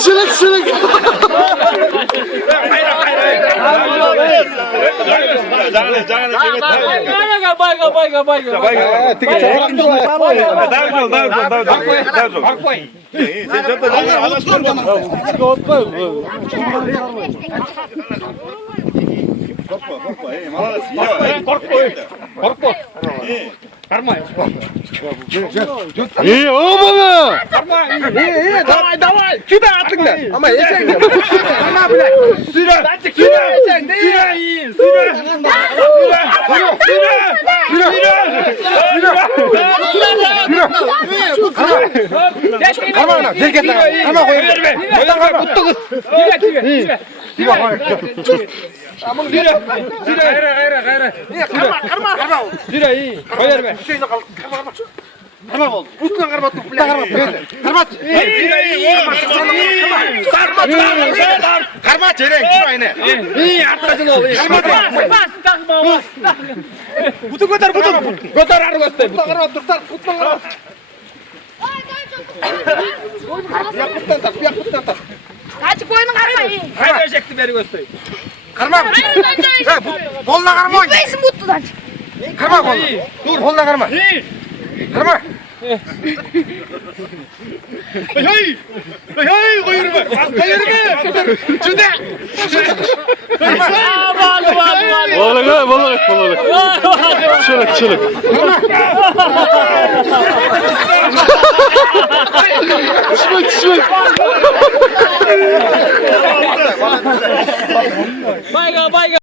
Şılık. İyi olmadı. Давай, сюда atın da. Ama yesen de. Süre. Yesen de. Karma çeyrek şu aynı. İyi atlasın ol. Butu götür butu. Götür arı göster. Butu karma tutar. Butu karma. Kaç koyun karma. Hayır verecekti beri göster. Karma. Bolla karma. Neyse mutludan. Karma bolla. Dur bolla karma. Karma. Hey! Hey! Koyurma! Koyurma! Şurada! Balık. Çılık. Şılık. Bayga.